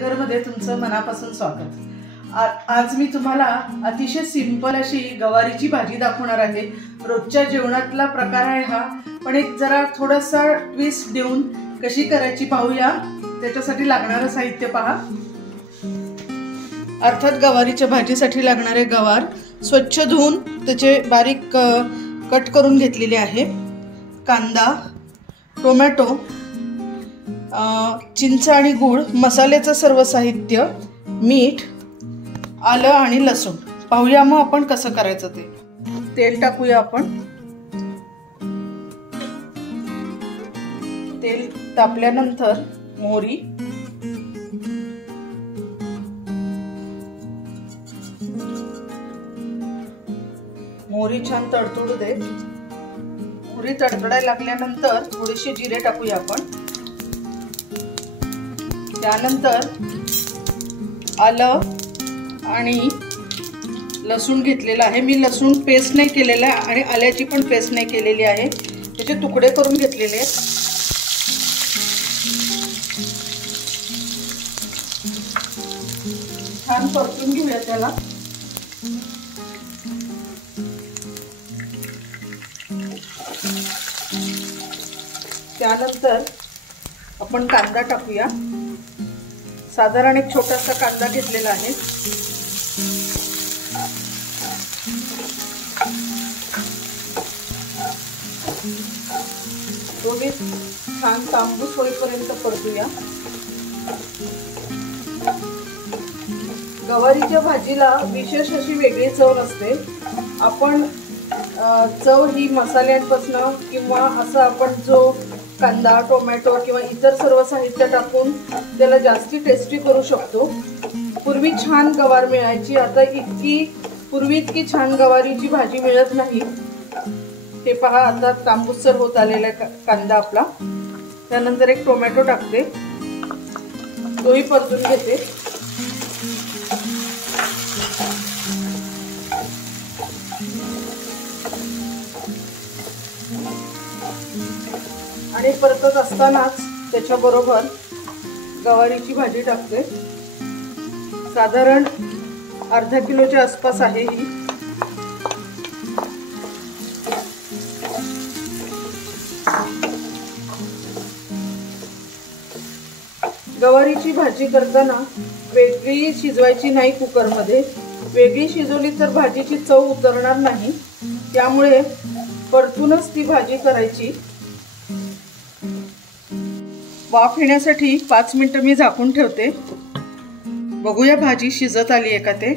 घरमध्ये तुमचं मनापासून स्वागत। आज मी तुम्हाला अतिशय सिंपल अशी गवारीची भाजी दाखवणार आहे। रोजच्या जेवणातला प्रकार आहे हा, पण एक जरा थोडासा ट्विस्ट देऊन कशी करायची पाहूया। त्याच्यासाठी लागणारं साहित्य पहा। अर्थात गवारीच्या भाजीसाठी लागणारे गवार स्वच्छ धुवून त्याचे बारीक कट करून घेतलेले आहे। कांदा, टोमॅटो, चिंच आणि गूळ, मसाल्याचं सर्व साहित्य, मीठ, आलं आणि लसूण। पाहूया मग आपण कसं करायचं ते। तेल टाकूया आपण। तेल तापल्यानंतर मोहरी, मोहरी छान तडतडू दे। मोहरी तडतडायला लागल्यानंतर थोडेसे जिरे टाकूया आपण। त्यानंतर आलं आणि लसूण घेतलेला आहे। मी लसूण पेस्ट नाही केलेला आणि आल्याची पण पेस्ट नाही केलेली आहे, त्याचे तुकडे करून घेतलेले आहेत। छान परतून घेऊया त्याला। त्यानंतर आपण कांदा टाकूया। साधारण एक छोटासा कांदा घेतलेला आहे। तो मी छान तांबूस होईपर्यंत परतूया। गवारीच्या भाजीला विशेष अशी वेगळी चव नसते। आपण चव ही मसाल्यांपासून किंवा असं आपण जो कांदा, टोमॅटो किंवा इतर सर्व साहित्य टाकून त्याला जास्ती टेस्टी करू शकतो। पूर्वी छान गवार मिळायची, आता पूर्वी इतकी छान गवारीची भाजी मिळत नाही। हे पहा, आता तांबूसर होत आलेला कांदा आपला। त्यानंतर एक टोमॅटो टाकते, तोही परतून घेते। आणि परतत असतानाच त्याच्याबरोबर गवारीची भाजी टाकते। साधारण अर्धा किलोच्या आसपास आहे ही। गवारीची भाजी करताना वेगळी शिजवायची नाही कुकरमध्ये। वेगळी शिजवली तर भाजीची चव उतरणार नाही, त्यामुळे परतूनच ती भाजी करायची। वाफ येण्यासाठी 5 मिनिटं मी झाकून ठेवते। बघूया भाजी शिजत आली आहे का ते।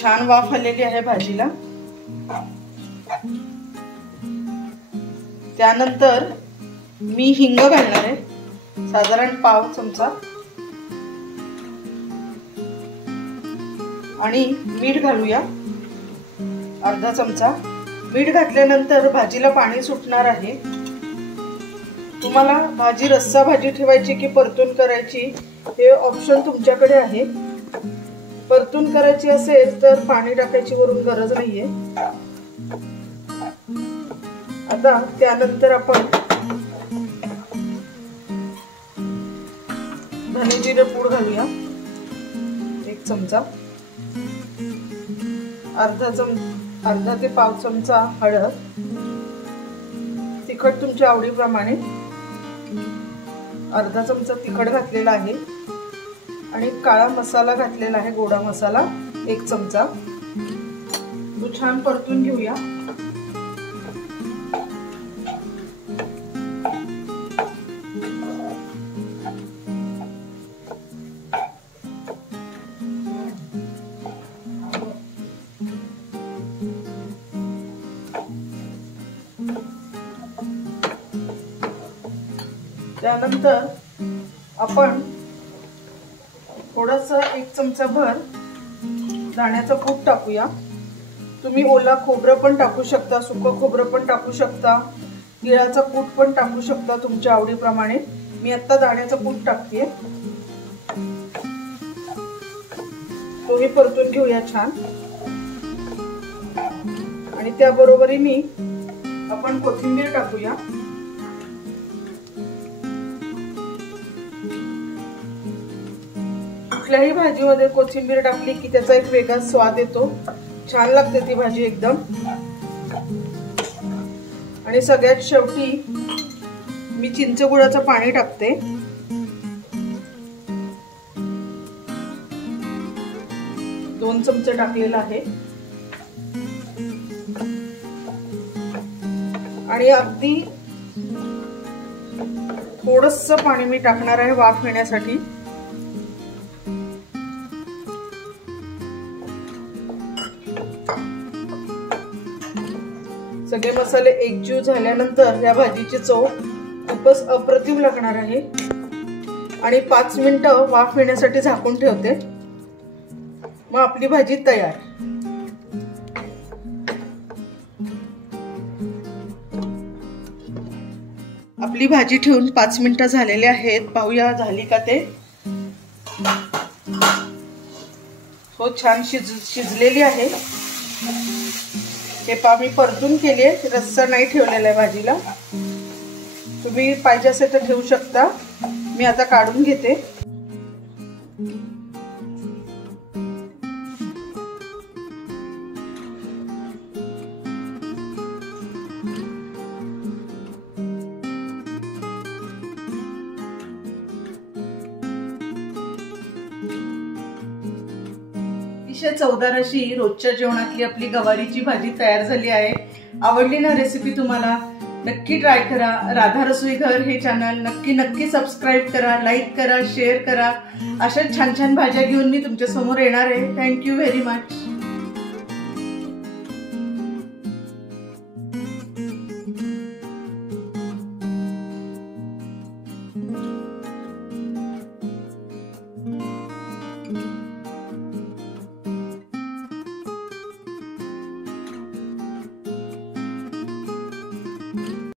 छान वाफ आलेली आहे भाजीला। त्यानंतर मी हिंग घालणार आहे, साधारण पाव चमचा, आणि मीठ घालूया अर्धा चमचा। मीठ घातल्यानंतर भाजीला पाणी सुटणार आहे। तुम्हाला भाजी रस्सा भाजी ठेवायची की परतून करायची हे ऑप्शन तुमच्याकडे आहे। परतून करायची असेल तर पाणी टाकायची वरून गरज नाहीये। आता त्यानंतर आपण धने जिरे पूड घालूया 1 चमचा, अर्धा ते पाव चमचा हळद, तिखट तुमच्या आवडीप्रमाणे, अर्धा चमचा तिखट घातलेला आहे, आणि काळा मसाला घातलेला आहे, गोडा मसाला 1 चमचा। तो छान परतून घेऊया। त्यानंतर आपण थोडंसं 1 चमचा भर दाण्याचं कूट टाकूया। तुम्ही ओला खोबरं पण टाकू शकता, सुकं खोबरं पण टाकू शकता, तिळाचा कूट पण टाकू शकता तुमच्या आवडीप्रमाणे। मी आता दाण्याचं कूट टाकते, तोही परतून घेऊया छान। आणि त्याबरोबरीने आपण कोथिंबीर टाकूया। कुठल्याही भाजीमध्ये कोथिंबीर टाकली की त्याचा एक वेगळा स्वाद येतो, छान लागते ती भाजी एकदम। आणि सगळ्यात शेवटी मी चिंच गुळाचं पाणी टाकते। दोन चमचे टाकलेलं आहे आणि अगदी थोडंसं पाणी मी टाकणार आहे वाफ येण्यासाठी। सगळे मसाले एकजीव झाल्यानंतर या भाजीची चव खूपच अप्रतिम लागणार आहे आणि 5 मिनिटं वाफ येण्यासाठी झाकून ठेवते। मग आपली भाजी तयार। आपली भाजी ठेवून 5 मिनिटं झालेले आहेत, पाहूया झाली का ते। हो, छान शिजलेली आहे। हे पहा मी परतून केली आहे, रस्सा नाही ठेवलेला आहे भाजीला, तुम्ही पाहिजे असेल तर ठेवू शकता। मी आता काढून घेते। अतिशय चवदार अशी रोजच्या जेवणातली आपली गवारीची भाजी तयार झाली आहे। आवडली ना रेसिपी तुम्हाला? नक्की ट्राय करा। राधा रसोई घर हे चॅनल नक्की सबस्क्राईब करा, लाईक करा, शेअर करा। अशा छान छान भाज्या घेऊन मी तुमच्या समोर येणार आहे। Thank you very much.